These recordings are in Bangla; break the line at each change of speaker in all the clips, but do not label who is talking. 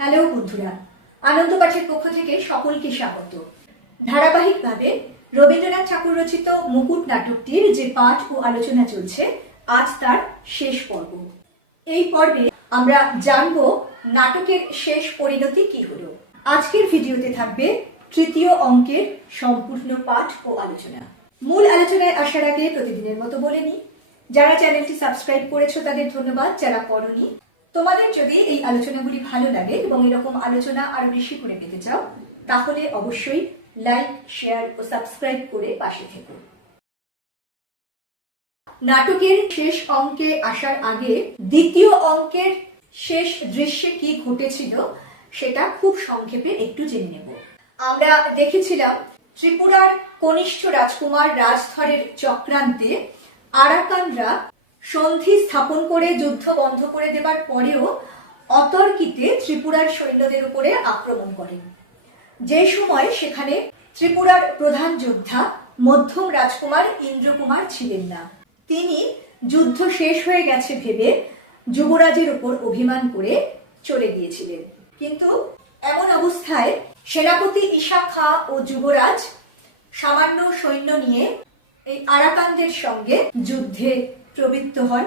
হ্যালো বন্ধুরা, আনন্দ পাঠের পক্ষ থেকে সকলকে স্বাগত। ধারাবাহিকভাবে রবীন্দ্রনাথ ঠাকুর রচিত মুকুট নাটকটির যে পাঠ ও আলোচনা চলছে, আজ তার শেষ পর্ব। এই পর্বে আমরা জানব নাটকের শেষ পরিণতি কি হলো। আজকের ভিডিওতে থাকবে তৃতীয় অঙ্কের সম্পূর্ণ পাঠ ও আলোচনা। মূল আলোচনায় আসার আগে প্রতিদিনের মতো বলে নিই, যারা চ্যানেলটি সাবস্ক্রাইব করেছ তাদের ধন্যবাদ, যারা করনি তোমাদের যদি এই আলোচনাগুলি ভালো লাগে এবং এরকম আলোচনা আরও বেশি করে পেতে চাও, তাহলে অবশ্যই লাইক শেয়ার ও সাবস্ক্রাইব করে পাশে থেকো। নাটকের শেষ অঙ্কে আসার আগে দ্বিতীয় অঙ্কের শেষ দৃশ্যে কি ঘটেছিল সেটা খুব সংক্ষেপে একটু জেনে নেব। আমরা দেখেছিলাম ত্রিপুরার কনিষ্ঠ রাজকুমার রাজধরের চক্রান্তে আরাকানরা সন্ধি স্থাপন করে, যুদ্ধ বন্ধ করে দেবার পরেও অতর্কিতে ত্রিপুরার সৈন্যদের উপরে আক্রমণ করেন। যে সময় সেখানে ত্রিপুরার প্রধান যোদ্ধা মধ্যম রাজকুমার ইন্দ্রকুমার ছিলেন না। তিনি যুদ্ধ শেষ হয়ে গেছে ভেবে যুবরাজের উপর অভিমান করে চলে গিয়েছিলেন। কিন্তু এমন অবস্থায় সেনাপতি ঈশা খা ও যুবরাজ সামান্য সৈন্য নিয়ে এই আরাকানদের সঙ্গে যুদ্ধে প্রবৃত্ত হন।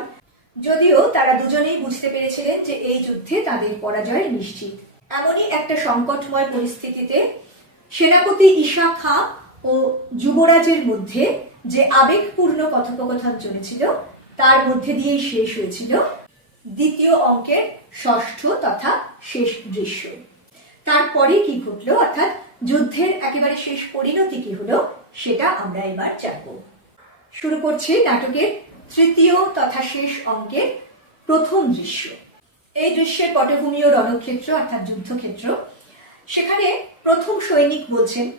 যদিও তারা দুজনেই বুঝতে পেরেছিলেন যে এই যুদ্ধে তাদের পরাজয় নিশ্চিত। এমনই একটা সংকটময় পরিস্থিতিতে সেনাপতি ঈশা খা ও যুবরাজের মধ্যে যে আবেগপূর্ণ কথোপকথন চলেছিল, তার মধ্যে দিয়েই শেষ হয়েছিল দ্বিতীয় অঙ্কের ষষ্ঠ তথা শেষ দৃশ্য। তারপরে কি ঘটলো? অর্থাৎ যুদ্ধের একেবারে শেষ পরিণতি কি হলো? সেটা আমরা এবার জানব। শুরু করছি নাটকের তৃতীয় তথা শেষ অঙ্কের প্রথম দৃশ্য। এই দৃশ্যের পটভূমি ও রণক্ষেত্র অর্থাৎ যুদ্ধক্ষেত্র। সেখানে প্রথম সৈনিক বলছেন,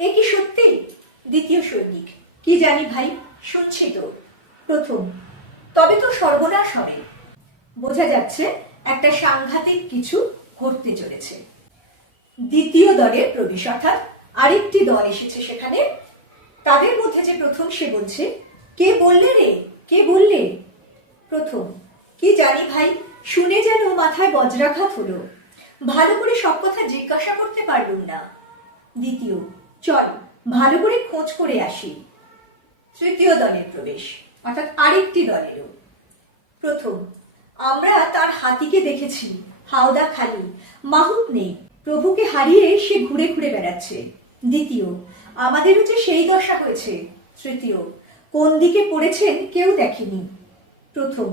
এ কি সত্যি? দ্বিতীয় সৈনিক, কি জানি ভাই, শুনছি তো। প্রথম, তবে তো সর্বনাশ হবে। বোঝা যাচ্ছে একটা সাংঘাতিক কিছু ঘটতে চলেছে। দ্বিতীয় দলের প্রবেশ, অর্থাৎ আরেকটি দল এসেছে সেখানে। তাদের মধ্যে যে প্রথম সে বলছে, কে বললে রে? কে বললে? প্রথম, কি জানি ভাই, শুনে যেন মাথায় বজ্রাঘাত হলো। ভালো করে সব কথা জিজ্ঞাসা করতে পারলুম না। দ্বিতীয়, চল, ভালো করে খোঁজ করে আসি। তৃতীয় দলের প্রবেশ, অর্থাৎ আরেকটি দলেরও। প্রথম, আমরা তার হাতিকে দেখেছি, হাওদা খালি, মাহুত নেই, প্রভুকে হারিয়ে সে ঘুরে ঘুরে বেড়াচ্ছে। দ্বিতীয়, আমাদেরও যে সেই দশা হয়েছে। তৃতীয় কোন দিকে পড়েছেন কেউ দেখেনি। প্রথম,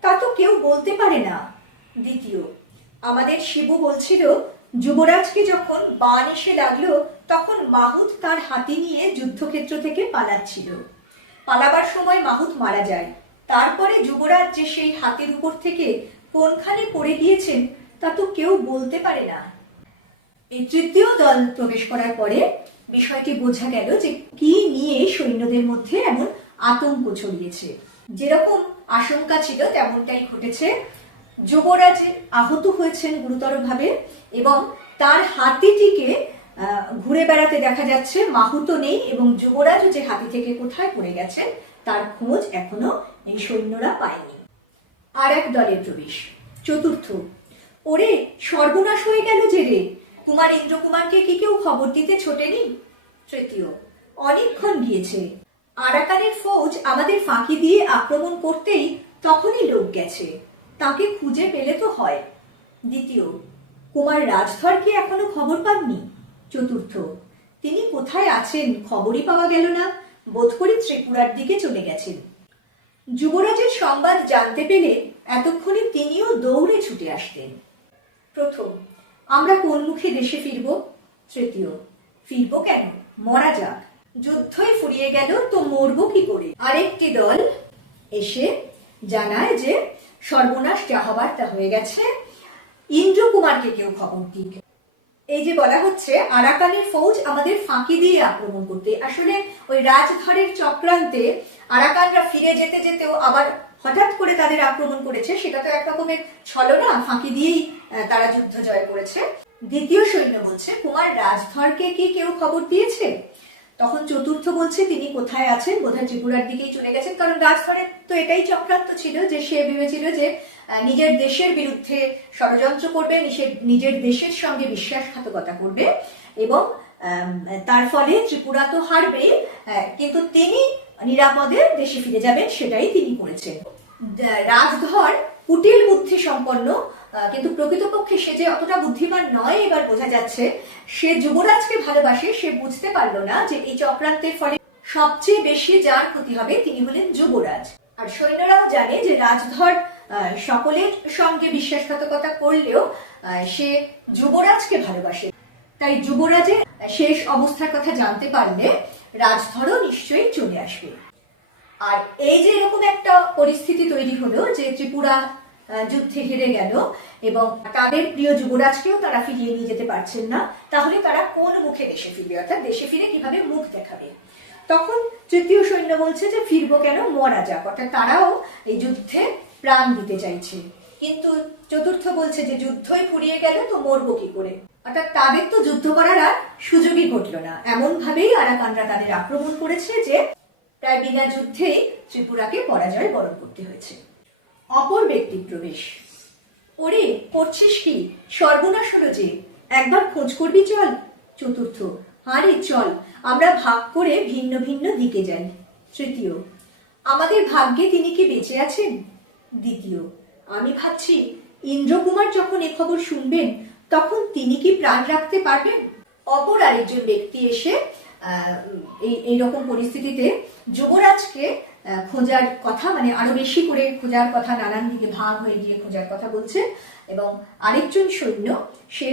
তা তো কেউ বলতে পারে না। দ্বিতীয়, আমাদের শিবু বলছিল, যুবরাজকে যখন বান এসে লাগল, তখন মাহুত তার হাতি নিয়ে যুদ্ধক্ষেত্র থেকে পালাচ্ছিল। পালাবার সময় মাহুত মারা যায়। তারপরে যুবরাজ যে সেই হাতির উপর থেকে কোনখানে পড়ে গিয়েছেন, তা তো কেউ বলতে পারে না। এই তৃতীয় দল প্রবেশ করার পরে বিষয়টি বোঝা গেল যে কি নিয়ে সৈন্যদের মধ্যে এমন আতঙ্ক ছড়িয়েছে। যেরকম আশঙ্কা ছিল তেমনটাই ঘটেছে। যুবরাজ আহত হয়েছেন গুরুতরভাবে এবং তার হাতিটিকে ঘুরে বেড়াতে দেখা যাচ্ছে, মাহুত নেই এবং যুবরাজ যে হাতি থেকে কোথায় পড়ে গেছেন, তার খোঁজ এখনও এই সৈন্যরা পায়নি। আর এক দলের প্রবেশ। চতুর্থ, ওরে সর্বনাশ হয়ে গেল যে রে। কুমার, ইন্দ্রকুমারকে কি কেউ খবর দিতে ছোটেনি? তৃতীয় অনেকক্ষণ গিয়েছে। আরাকানের ফৌজ আমাদের ফাঁকি দিয়ে আক্রমণ করতেই তখনই লোক গেছে। তাকে খুঁজে পেলে তো হয়। দ্বিতীয়, কুমার রাজধর কি এখনও খবর পাননি? চতুর্থ, তিনি কোথায় আছেন খবরই পাওয়া গেল না। বোধ করি ত্রিপুরার দিকে চলে গেছেন। যুবরাজের সংবাদ জানতে পেলে এতক্ষণে তিনিও দৌড়ে ছুটে আসতেন। প্রথম আমরা কোন মুখে দেশে ফিরব? তৃতীয়, ফিরব কেন? মরা যাক। যুদ্ধই ফুরিয়ে গেল, তো মরবো কি করে? আরেকটি দল এসে জানায় যে সর্বনাশ যা হবার তা হয়ে গেছে। ইন্দ্র কুমারকে কেউ খবর দিক। এই যে বলা হচ্ছে, আরাকানের ফৌজ আমাদের ফাঁকি দিয়ে আক্রমণ করতে। আসলে ওই রাজধরের চক্রান্তে আরাকানরা ফিরে যেতে যেতেও আবার হঠাৎ করে তাদের আক্রমণ করেছে, সেটা তো এক রকমের ছলনা, ফাঁকি দিয়েই তারা যুদ্ধ জয় করেছে। দ্বিতীয় সৈন্য বলছে, কুমার, রাজধরকে কি কেউ খবর দিয়েছে? তখন চতুর্থ বলছে, তিনি কোথায় আছেন? বোধহয় ত্রিপুরার দিকেই চলে গেছেন, কারণ রাজধরের তো এটাই চক্রান্ত ছিল যে, সে ভেবেছিল যে নিজের দেশের বিরুদ্ধে ষড়যন্ত্র করবে নিজের দেশের সঙ্গে বিশ্বাসঘাতকতা করবে এবং তার ফলে ত্রিপুরা তো হারবে কিন্তু তিনি নিরাপদে দেশে ফিরে যাবেন, সেটাই তিনি করেছেন। রাজধর কুটিল বুদ্ধি সম্পন্ন কিন্তু প্রকৃতপক্ষে সে যে অতটা বুদ্ধিমান নয় এবার বোঝা যাচ্ছে। সে যুবরাজকে ভালোবাসে, সে বুঝতে পারল না যে এই চক্রান্তের ফলে সবচেয়ে বেশি যার ক্ষতি হবে তিনি হলেন যুবরাজ। আর সৈন্যরাও জানে যে রাজধর সকলের সঙ্গে বিশ্বাসঘাতকতা করলেও সে যুবরাজকে ভালোবাসে। তাই যুবরাজের শেষ অবস্থার কথা জানতে পারলে রাজধরও নিশ্চয়ই চলে আসবে। আর এই যে এরকম একটা পরিস্থিতি তৈরি হলো যে ত্রিপুরা যুদ্ধে হেরে গেল এবং তাদের প্রিয় যুবরাজকেও তারা ফিরিয়ে নিয়ে যেতে পারছেন না, তাহলে তারা কোন মুখে দেশে ফিরবে? অর্থাৎ দেশে ফিরে কীভাবে মুখ দেখাবে? তখন তৃতীয় সৈন্য বলছে যে ফিরবো কেন? মরা যাক। অর্থাৎ তারাও এই যুদ্ধে প্রাণ দিতে চাইছে। কিন্তু চতুর্থ বলছে যে যুদ্ধই ফুরিয়ে গেল, তো মরবো কি করে? অর্থাৎ তাদের তো যুদ্ধ করার আর সুযোগই ঘটলো না। এমন ভাবেই আরাকানরা তাদের আক্রমণ করেছে যে প্রায় বিনা যুদ্ধেই ত্রিপুরাকে পরাজয় বরণ করতে হয়েছে। অপর ব্যক্তির প্রবেশ। ওরে, করছিস কি? সর্বনাশ হলো যে। একবার খোঁজ করবি চল। চতুর্থ, আরে চল, আমরা ভাগ করে ভিন্ন ভিন্ন দিকে যাই। তৃতীয়, আমাদের ভাগ্যে তিনি কি বেঁচে আছেন? দ্বিতীয়, আমি ভাবছি, ইন্দ্রকুমার যখন এ খবর শুনবেন তখন তিনি কি প্রাণ রাখতে পারবেন? অপর আরেকজন ব্যক্তি এসে এই এইরকম পরিস্থিতিতে যুবরাজকে খোঁজার কথা মানে আরও বেশি করে খোঁজার কথা, নানান দিকে ভাগ হয়ে গিয়ে খোঁজার কথা বলছে এবং আরেকজন সৈন্য, সে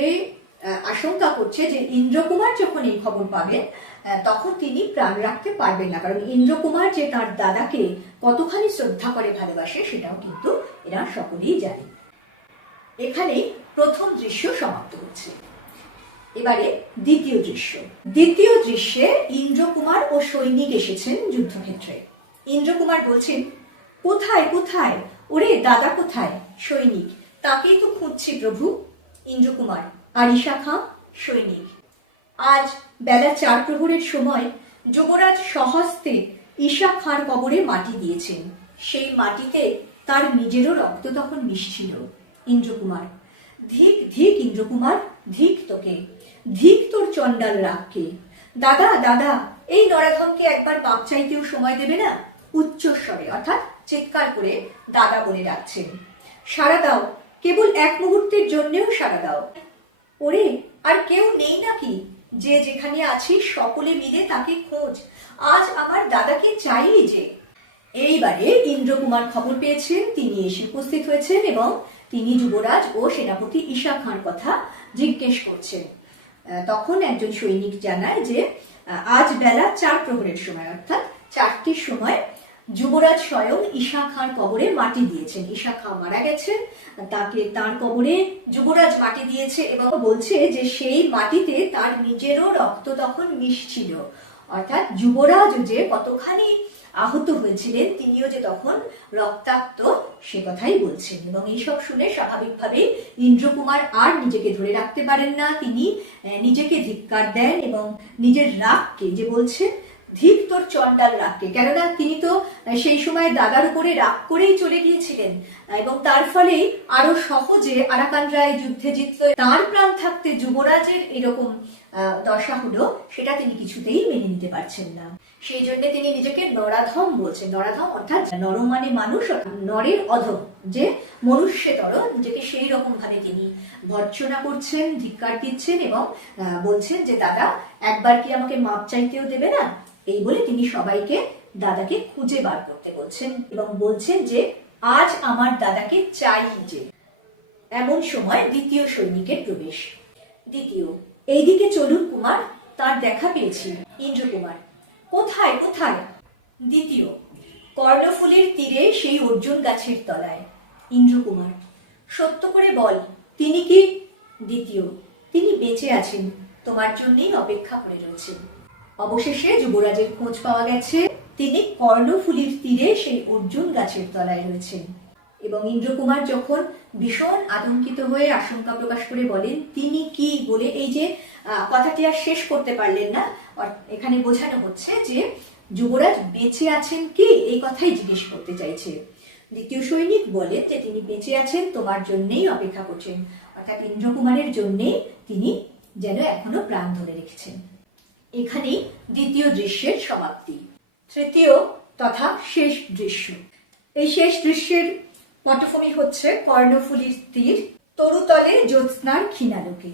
আশঙ্কা করছে যে ইন্দ্রকুমার যখন এই খবর পাবেন তখন তিনি প্রাণ রাখতে পারবেন না। কারণ ইন্দ্রকুমার যে তার দাদাকে কতখানি শ্রদ্ধা করে ভালোবাসে, সেটাও কিন্তু এরা সকলেই জানে। এখানেই প্রথম দৃশ্য সমাপ্ত হচ্ছে। এবারে দ্বিতীয় দৃশ্য। দ্বিতীয় দৃশ্যে ইন্দ্রকুমার ও সৈনিক এসেছেন যুদ্ধক্ষেত্রে। ইন্দ্রকুমার বলছেন, কোথায় কোথায়? ওরে দাদা কোথায়? সৈনিক, তাকেই তো খুঁজছি প্রভু। ইন্দ্রকুমার আর ঈশা খাঁ সৈনিক, আজ বেলা চার প্রহরের সময় যুবরাজ সহস্তে ঈশা খাঁর কবরে মাটি দিয়েছেন। সেই মাটিতে তার নিজেরও রক্ত তখন মিশছিল। ইন্দ্রকুমার। ধিক ধিক ইন্দ্রকুমার, ধিক তোকে। ধিক তোর চণ্ডাল রাগকে। দাদা দাদা, এই নরাধমকে একবার মাপ চাইতেও সময় দেবে না? উচ্চস্বরে, অর্থাৎ চিৎকার করে দাদা বলে ডাকছেন। সারা দাও, কেবল এক মুহূর্তের জন্যেও সারা দাও। ওরে, আর কেউ নেই নাকি? যে যেখানে আছি সকলে মিলে তাকে খোঁজ। আজ আমার দাদাকে চাই যে। এইবারে ইন্দ্রকুমার খবর পেয়েছেন তিনি এসে উপস্থিত হয়েছেন এবং তিনি যুবরাজ ও সেনাপতি ঈশা খাঁর কথা জিজ্ঞেস করছেন। তখন একজন সৈনিক জানায় যে আজ বেলা চার প্রহরের সময়, অর্থাৎ চারটির সময় যুবরাজ স্বয়ং ঈশা খাঁর কবরে মাটি দিয়েছেন। ঈশা খাঁ মারা গেছেন, তাকে তার কবরে যুবরাজ মাটি দিয়েছে এবং বলছে যে, সেই মাটিতে তার নিজেরও রক্ত তখন মিশছিল। অর্থাৎ যুবরাজ যে কতখানি আহত হয়েছিলেন, তিনিও যে তখন রক্তাক্ত, সে কথাই বলছেন। এবং এইসব শুনে স্বাভাবিকভাবে ইন্দ্রকুমার আর নিজেকে ধরে রাখতে পারেন না। তিনি নিজেকে ধিক্কার দেন এবং নিজের রাগকে, যে বলছেন ধিক তোর চন্ডাল রাগকে। কেননা তিনি তো সেই সময় দাদার উপরে রাগ করেই চলে গিয়েছিলেন। এবং তার ফলেই আরও সহজে আরাকান রায় যুদ্ধে জিতল, তার প্রাণ থাকতে যুবরাজের এরকম দশা হলো, সেটা তিনি কিছুতেই মেনে নিতে পারছেন না। সেই জন্য তিনি নিজেকে নরাধম বলছেন। নরাধম অর্থাৎ নর মানে মানুষ নরের অধম, যে মনুষ্যতর, নিজেকে সেই রকম ভাবে তিনি ভর্ৎসনা করছেন, ধিক্কার দিচ্ছেন এবং বলছেন যে, দাদা, একবার কি আমাকে মাপ চাইতেও দেবে না? এই বলে তিনি সবাইকে দাদাকে খুঁজে বার করতে বলছেন এবং বলছেন যে, আজ আমার দাদাকে চাই যে এমন সময় দ্বিতীয় সৈনিকের প্রবেশ। দ্বিতীয় এইদিকে চলুন কুমার, তার দেখা পেয়েছি, ইন্দ্রকুমার। কোথায় কোথায়? দ্বিতীয়, কর্ণফুলের তীরে সেই অর্জুন গাছের তলায়। ইন্দ্রকুমার, সত্য করে বল, তিনি কি? দ্বিতীয়, তিনি বেঁচে আছেন, তোমার জন্যই অপেক্ষা করে রয়েছেন। অবশেষে যুবরাজের খোঁজ পাওয়া গেছে, তিনি কর্ণফুলির তীরে সেই অর্জুন গাছের তলায় রয়েছেন। এবং ইন্দ্রকুমার যখন ভীষণ আতঙ্কিত হয়ে আশঙ্কা প্রকাশ করে বলেন, তিনি কি? বলে এই যে কথাটি আর শেষ করতে পারলেন না। এখানে বোঝানো হচ্ছে যে, যুবরাজ বেঁচে আছেন কি? এই কথাই জিজ্ঞেস করতে চাইছে। দ্বিতীয় সৈনিক বলেন যে, তিনি বেঁচে আছেন, তোমার জন্যেই অপেক্ষা করছেন। অর্থাৎ ইন্দ্রকুমারের জন্যেই তিনি যেন এখনও প্রাণ ধরে রেখেছেন। এখানেই দ্বিতীয় দৃশ্যের সমাপ্তি। তৃতীয় তথা শেষ দৃশ্য। এই শেষ দৃশ্যের পটভূমি হচ্ছে কর্ণফুলীর তীর, তরুতলে জ্যোৎস্নার ক্ষীণালোকে।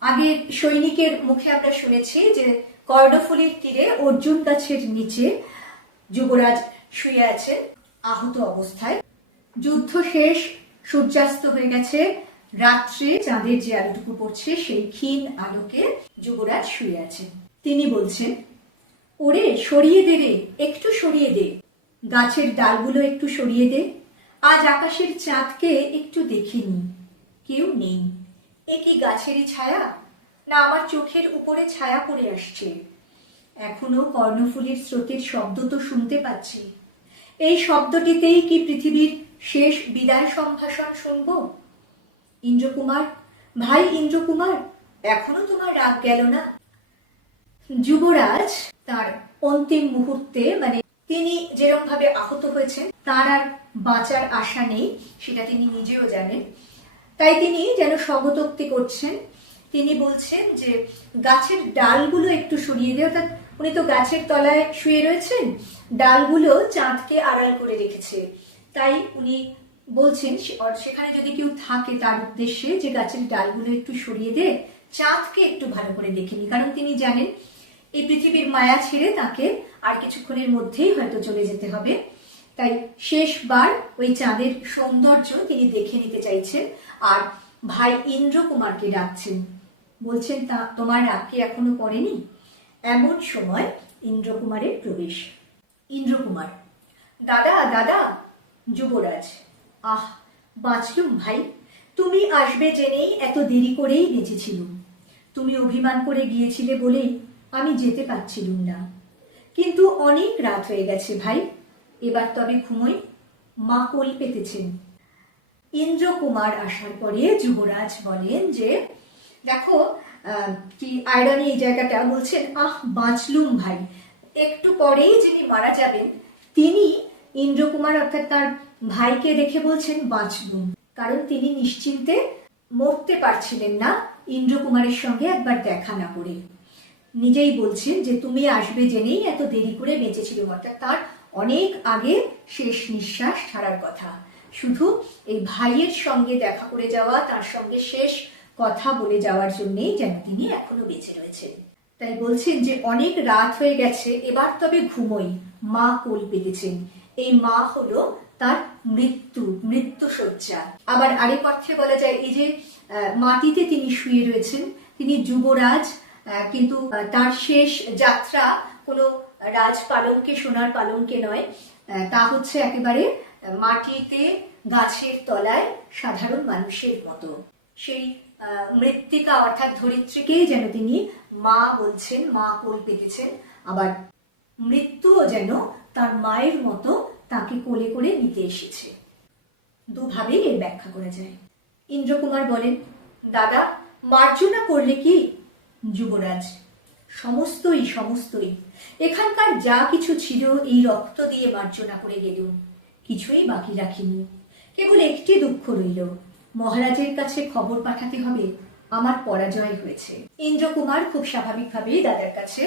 আগে সৈনিকের মুখে আমরা শুনেছি যে কর্ণফুলীর তীরে অর্জুন গাছের নিচে যুবরাজ শুয়ে আছেন, আহত অবস্থায়। যুদ্ধ শেষ, সূর্যাস্ত হয়ে গেছে, রাত্রে চাঁদের যে আলোটুকু পড়ছে, সেই ক্ষীণ আলোকে যুবরাজ শুয়ে আছেন। তিনি বলছেন, ওরে, সরিয়ে দে রে, একটু সরিয়ে দে। গাছের ডালগুলো একটু সরিয়ে দে। আজ আকাশের চাঁদকে একটু দেখিনি। কেউ নেই। এ কি গাছেরই ছায়া? না আমার চোখের উপরে ছায়া পড়ে আসছে। এখনও কর্ণফুলীর স্রোতের শব্দ তো শুনতে পাচ্ছি। এই শব্দটিতেই কি পৃথিবীর শেষ বিদায় সম্ভাষণ শুনব? ইন্দ্রকুমার, ভাই ইন্দ্রকুমার, এখনও তোমার রাগ গেল না? যুবরাজ, তার অন্তিম মুহূর্তে মানে তিনি যেরকম ভাবে আহত হয়েছেন, তার আর বাঁচার আশা নেই, সেটা তিনি নিজেও জানেন। তাই তিনি যেন স্বগতোক্তি করছেন। তিনি বলছেন যে, গাছের ডালগুলো একটু সরিয়ে দিয়ে অর্থাৎ উনি তো গাছের তলায় শুয়ে রয়েছেন, ডালগুলো চাঁদকে আড়াল করে রেখেছে। তাই উনি বলছেন সেখানে যদি কেউ থাকে তার উদ্দেশ্যে যে, গাছের ডালগুলো একটু সরিয়ে দে, চাঁদকে একটু ভালো করে দেখেনি কারণ তিনি জানেন, এই পৃথিবীর মায়া ছেড়ে তাকে আর কিছুক্ষণের মধ্যেই হয়তো চলে যেতে হবে। তাই শেষবার ওই চাঁদের সৌন্দর্য তিনি দেখে নিতে চাইছেন। আর ভাই ইন্দ্র কুমারকে ডাকছেন। বলছেন, তা তোমার রাগ কি এখনও পড়েনি? এমন সময় ইন্দ্রকুমারের প্রবেশ। ইন্দ্রকুমার, দাদা দাদা, যুবরাজ, আহ, বাঁচলুম ভাই। তুমি আসবে জেনেই এত দেরি করেই বেঁচেছিলুম তুমি অভিমান করে গিয়েছিলে বলেই আমি যেতে পারছিলুম না। কিন্তু অনেক রাত হয়ে গেছে ভাই। এবার তবে ঘুমোই। মা কোল পেতেছেন। ইন্দ্রকুমার আসার পরে যুবরাজ বলেন যে, দেখো কি আয়রনি এই জায়গাটা? বলছেন, আহ, বাঁচলুম ভাই। একটু পরেই যিনি মারা যাবেন, তিনি ইন্দ্রকুমার অর্থাৎ তার ভাইকে দেখে বলছেন, বাঁচলুম। কারণ তিনি নিশ্চিন্তে মরতে পারছিলেন না ইন্দ্রকুমারের সঙ্গে একবার দেখা না করে। নিজেই বলছেন যে তুমি আসবে জেনেই এত দেরি করে বেঁচেছিল। অর্থাৎ তার অনেক আগে শেষ নিঃশ্বাস ছাড়ার কথা। শুধু এই ভাইয়ের সঙ্গে দেখা করে যাওয়া, তার সঙ্গে শেষ কথা বলে যাওয়ার জন্যই যেন তিনি এখনও বেঁচে রয়েছেন। তাই বলছেন যে অনেক রাত হয়ে গেছে, এবার তবে ঘুমোই। মা কোল পেতেছেন। এই মা হলো তার মৃত্যু মৃত্যু শয্যা আবার আরেক অর্থে বলা যায়, এই যে মাটিতে তিনি শুয়ে রয়েছেন, তিনি যুবরাজ কিন্তু তার শেষ যাত্রা কোনো রাজ পালঙ্কে, সোনার পালঙ্কে নয়। তা হচ্ছে একেবারে মাটিতে, গাছের তলায় সাধারণ মানুষের মতো। সেই মৃত্তিকা অর্থাৎ ধরিত্রীকেই যেন তিনি মা বলছেন, মা কোল পেতেছেন। আবার মৃত্যুও যেন তার মায়ের মতো তাকে কোলে করে নিতে এসেছে। দুভাবেই এর ব্যাখ্যা করা যায়। ইন্দ্রকুমার বলেন, দাদা, মার্জনা করলে কি যুবরাজ, সমস্তই সমস্তই। এখানকার যা কিছু ছিল এই রক্ত দিয়ে মার্জনা করে গেলুম কিছুই বাকি রাখিনি। কেবল একটি দুঃখ রইল। মহারাজের কাছে খবর পাঠাতে হবে, আমার পরাজয় হয়েছে। ইন্দ্রকুমার খুব স্বাভাবিকভাবেই দাদার কাছে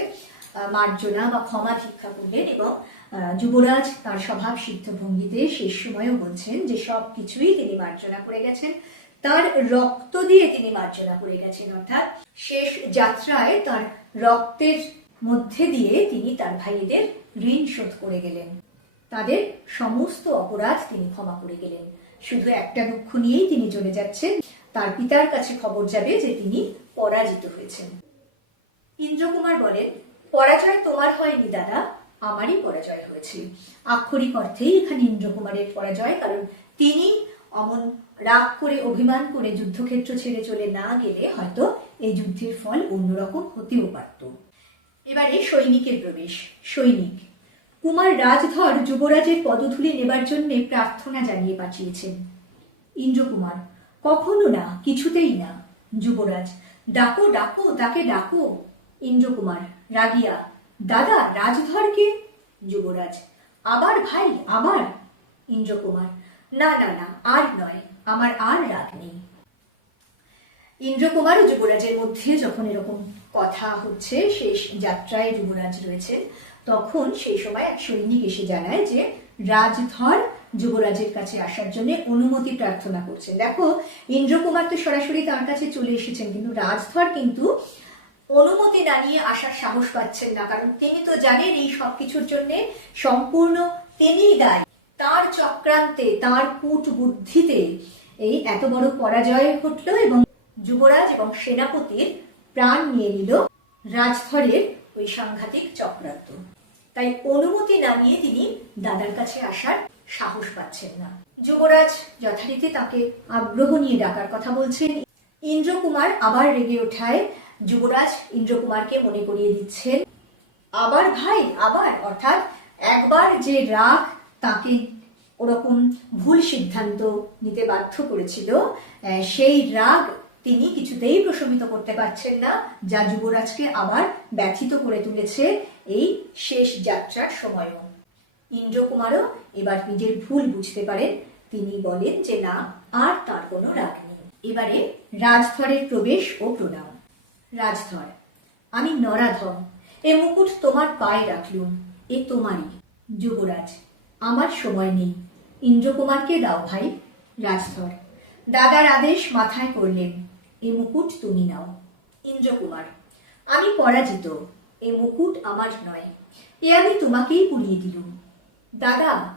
মার্জনা বা ক্ষমা ভিক্ষা করলেন এবং যুবরাজ তার স্বভাব সিদ্ধ ভঙ্গিতে শেষ সময়ও বলছেন যে সব কিছুই তিনি মার্জনা করে গেছেন। তার রক্ত দিয়ে তিনি মার্জনা করে গেছেন, অর্থাৎ শেষ যাত্রায় তার রক্তের মধ্যে দিয়ে তিনি তার ভাইদের ঋণ শোধ করে গেলেন। তাদের সমস্ত অপরাধ তিনি ক্ষমা করে গেলেন। শুধু একটা দুঃখ নিয়েই তিনি চলে যাচ্ছেন। তার পিতার কাছে খবর যাবে যে তিনি পরাজিত হয়েছেন। ইন্দ্রকুমার বলেন, পরাজয় তোমার হয়নি দাদা, আমারই পরাজয় হয়েছে। আক্ষরিক অর্থেই এখানে ইন্দ্রকুমারের পরাজয়, কারণ তিনি অমন রাগ করে, অভিমান করে যুদ্ধক্ষেত্র ছেড়ে চলে না গেলে হয়তো এই যুদ্ধের ফল অন্যরকম হতেও পারত। এবারে সৈনিকের প্রবেশ। সৈনিক, কুমার রাজধর যুবরাজের পদধূলি নেবার জন্য প্রার্থনা জানিয়ে পাঠিয়েছেন। ইন্দ্রকুমার, কখনো না, কিছুতেই না। যুবরাজ, ডাকো ডাকো, তাকে ডাকো। ইন্দ্রকুমার, রাগিয়া, দাদা, রাজধরকে? যুবরাজ, আবার ভাই আবার ইন্দ্রকুমার, না না না, আর নয়। আমার আর রাগ নেই। ইন্দ্রকুমার ও যুবরাজের মধ্যে যখন এরকম কথা হচ্ছে, শেষ যাত্রায় যুবরাজ রয়েছেন, তখন সেই সময় এক সৈনিক এসে জানায় যে, রাজধর যুবরাজের কাছে আসার জন্য অনুমতি প্রার্থনা করছেন দেখো, ইন্দ্রকুমার তো সরাসরি তার কাছে চলে এসেছেন, কিন্তু রাজধর কিন্তু অনুমতি না নিয়ে আসার সাহস পাচ্ছেন না, কারণ তিনি তো জানেন এই সবকিছুর জন্য সম্পূর্ণ তিনিই দায়ী। তার চক্রান্তে, তার কূট বুদ্ধিতে এই এত বড় পরাজয় ঘটলো এবং যুবরাজ এবং সেনাপতির প্রাণ নিয়ে নিল রাজধরের ওই সাংঘাতিক চক্রান্ত। তাই অনুমতি না নিয়ে তিনি দাদার কাছে আসার সাহস পাচ্ছেন না। যুবরাজ যথারীতি তাকে আগ্রহ নিয়ে ডাকার কথা বলছেন। ইন্দ্রকুমার আবার রেগে ওঠায়। যুবরাজ ইন্দ্রকুমারকে মনে করিয়ে দিচ্ছেন, আবার ভাই, আবার। অর্থাৎ একবার যে রাগ তাকে ওরকম ভুল সিদ্ধান্ত নিতে বাধ্য করেছিল। সেই রাগ তিনি কিছুতেই প্রশমিত করতে পারছেন না, যা যুবরাজকে আবার ব্যথিত করে তুলেছে এই শেষ যাত্রার সময়ও। ইন্দ্রকুমারও এবার নিজের ভুল বুঝতে পারেন। তিনি বলেন যে, না, আর তার কোনো রাগ নেই। এবারে রাজধরের প্রবেশ ও প্রণাম। রাজধর, আমি নরাধম। এ মুকুট তোমার পায়ে রাখলুম। এ তোমারই, যুবরাজ। আমার সময় নেই। ইন্দ্রকুমারকে দাও ভাই, রাজধর। দাদার আদেশ মাথায় করলেন। এ মুকুট তুমি নাও। ইন্দ্রকুমার, আমি পরাজিত। এ মুকুট আমার নয়। এ আমি তোমাকেই পুড়িয়ে দিলুম। দাদা,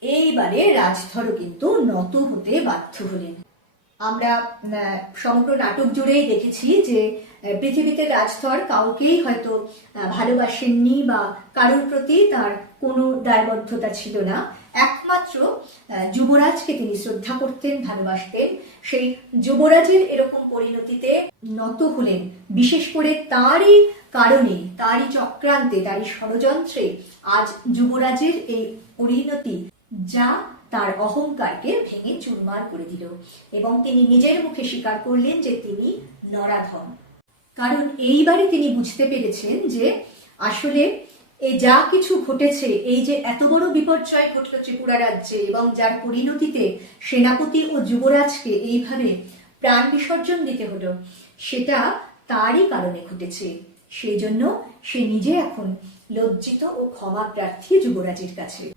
এইবারে রাজধরও কিন্তু নত হতে বাধ্য হলেন। আমরা সমগ্র নাটক জুড়েই দেখেছি যে পৃথিবীতে রাজধর কাউকেই হয়তো ভালোবাসেননি বা কারোর প্রতি তার কোনো দায়বদ্ধতা ছিল না। একমাত্র যুবরাজকে তিনি শ্রদ্ধা করতেন, ভালোবাসতেন। সেই যুবরাজের এরকম পরিণতিতে নত হলেন, বিশেষ করে তারই কারণে, তারই চক্রান্তে, তারই ষড়যন্ত্রে আজ যুবরাজের এই পরিণতি, যা তার অহংকারকে ভেঙে চুরমার করে দিল এবং তিনি নিজের মুখে স্বীকার করলেন যে তিনি নরাধম। কারণ এইবারে তিনি বুঝতে পেরেছেন যে আসলে এই যা কিছু ঘটেছে, এই যে এত বড় বিপর্যয় ঘটল ত্রিপুরা রাজ্যে এবং যার পরিণতিতে সেনাপতি ও যুবরাজকে এইভাবে প্রাণ বিসর্জন দিতে হলো, সেটা তারই কারণে ঘটেছে। সেই জন্য সে নিজে এখন লজ্জিত ও ক্ষমা প্রার্থী যুবরাজের কাছে।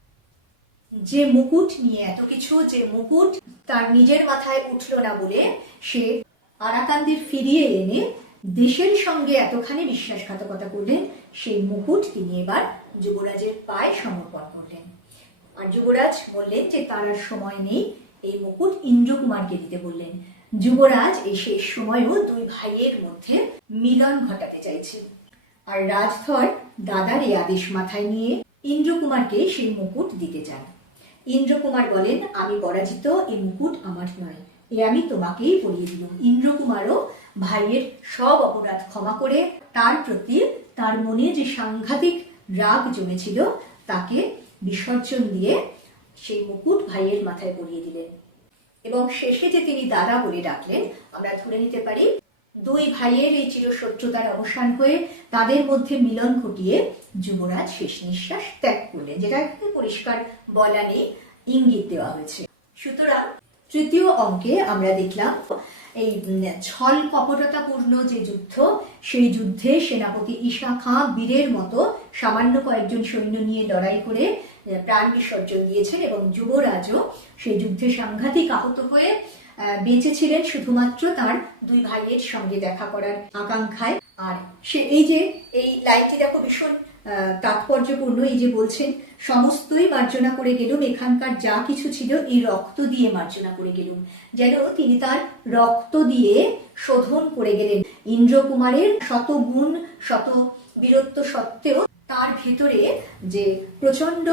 যে মুকুট নিয়ে এত কিছু, যে মুকুট তার নিজের মাথায় উঠল না বলে সে আরাকান্দির ফিরিয়ে এনে দেশের সঙ্গে এতখানি বিশ্বাসঘাতকতা করলেন, সেই মুকুট তিনি এবার যুবরাজের পায়ে সমর্পণ করলেন। আর যুবরাজ বললেন যে তার আর সময় নেই, এই মুকুট ইন্দ্রকুমারকে দিতে বললেন। যুবরাজ এই শেষ সময়ও দুই ভাইয়ের মধ্যে মিলন ঘটাতে চাইছেন। আর রাজধর দাদার এই আদেশ মাথায় নিয়ে ইন্দ্রকুমারকে সেই মুকুট দিতে চান। ইন্দ্রকুমার বলেন, আমি পরাজিত এই মুকুট আমার নয়। এ আমি তোমাকেই পরিয়ে দিলাম ইন্দ্রকুমারও ভাইয়ের সব অপরাধ ক্ষমা করে তার প্রতি তার মনে যে সাংঘাতিক রাগ জমেছিল, তাকে বিসর্জন দিয়ে সেই মুকুট ভাইয়ের মাথায় পরিয়ে দিলেন। এবং শেষে যে তিনি দাদা বলে ডাকলেন, আমরা ধরে নিতে পারি দুই ভাইয়ের এই চিরশত্রুতার অবসান হয়ে তাদের মধ্যে মিলন ঘটিয়ে যুবরাজ শেষ নিঃশ্বাস ত্যাগ করলেন, যেটা এখানে পরিষ্কার বলা নেই ইঙ্গিত দেওয়া হয়েছে। সুতরাং তৃতীয় অঙ্কে আমরা দেখলাম এই ছল কপটতাপূর্ণ যে যুদ্ধ, সেই যুদ্ধে সেনাপতি ঈশা খাঁ বীরের মতো সামান্য কয়েকজন সৈন্য নিয়ে লড়াই করে প্রাণ বিসর্জন দিয়েছেন এবং যুবরাজও সেই যুদ্ধে সাংঘাতিক আহত হয়ে আহ, বেঁচেছিলেন শুধুমাত্র তার দুই ভাইয়ের সঙ্গে দেখা করার আকাঙ্ক্ষায়। আর সে এই যে এই লাইনটি দেখো ভীষণ তাৎপর্যপূর্ণ এই যে বলছেন সমস্তই মার্জনা করে গেলুম এখানকার যা কিছু ছিল এই রক্ত দিয়ে মার্জনা করে গেলুম। যেন তিনি তার রক্ত দিয়ে শোধন করে গেলেন। ইন্দ্রকুমারের শত গুণ শত বীরত্ব সত্ত্বেও তার ভেতরে যে প্রচণ্ড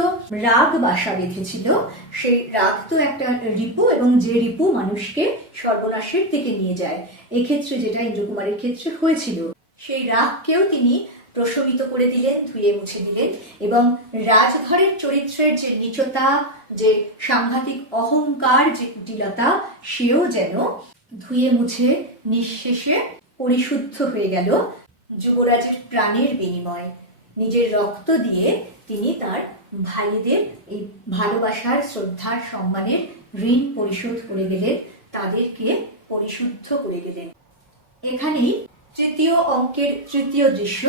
রাগ বাসা বেঁধেছিল, সেই রাগ তো একটা রিপু এবং যে রিপু মানুষকে সর্বনাশের দিকে নিয়ে যায়। এক্ষেত্রে যেটা ইন্দ্রকুমারের ক্ষেত্রে হয়েছিল, সেই রাগকেও তিনি প্রশমিত করে দিলেন, ধুয়ে মুছে দিলেন এবং রাজধরের চরিত্রের যে নিচতা, যে সাংঘাতিক অহংকার, যে কুটিলতা, সেও যেন ধুয়ে মুছে নিঃশেষে পরিশুদ্ধ হয়ে গেল যুবরাজের প্রাণের বিনিময়। নিজের রক্ত দিয়ে তিনি তার ভাইদের এই ভালোবাসার শ্রদ্ধার সম্মানের ঋণ পরিশোধ করে গেলেন, তাদেরকে পরিশুদ্ধ করে গেলেন। এখানেই তৃতীয় অঙ্কের তৃতীয় দৃশ্য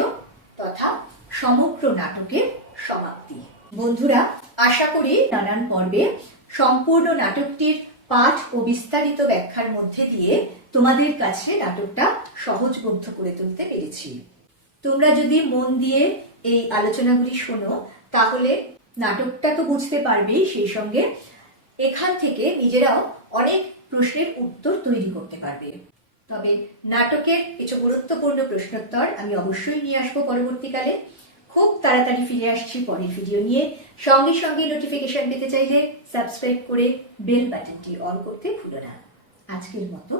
তথা সমগ্র নাটকের সমাপ্তি। বন্ধুরা, আশা করি নানান পর্বে সম্পূর্ণ নাটকটির পাঠ ও বিস্তারিত ব্যাখ্যার মধ্যে দিয়ে তোমাদের কাছে নাটকটা সহজবোধ্য করে তুলতে পেরেছি। তোমরা যদি মন দিয়ে এই আলোচনাগুলি শোনো, তাহলে নাটকটা তো বুঝতে পারবেই সেই সঙ্গে। এখান থেকে নিজেরাও অনেক প্রশ্নের উত্তর তৈরি করতে পারবে। তবে নাটকের কিছু গুরুত্বপূর্ণ প্রশ্নোত্তর আমি অবশ্যই নিয়ে আসব পরবর্তীকালে। খুব তাড়াতাড়ি ফিরে আসছি পরের ভিডিও নিয়ে। সঙ্গে সঙ্গে নোটিফিকেশন পেতে চাইলে সাবস্ক্রাইব করে বেল বাটনটি অন করতে ভুলো না। আজকের মতো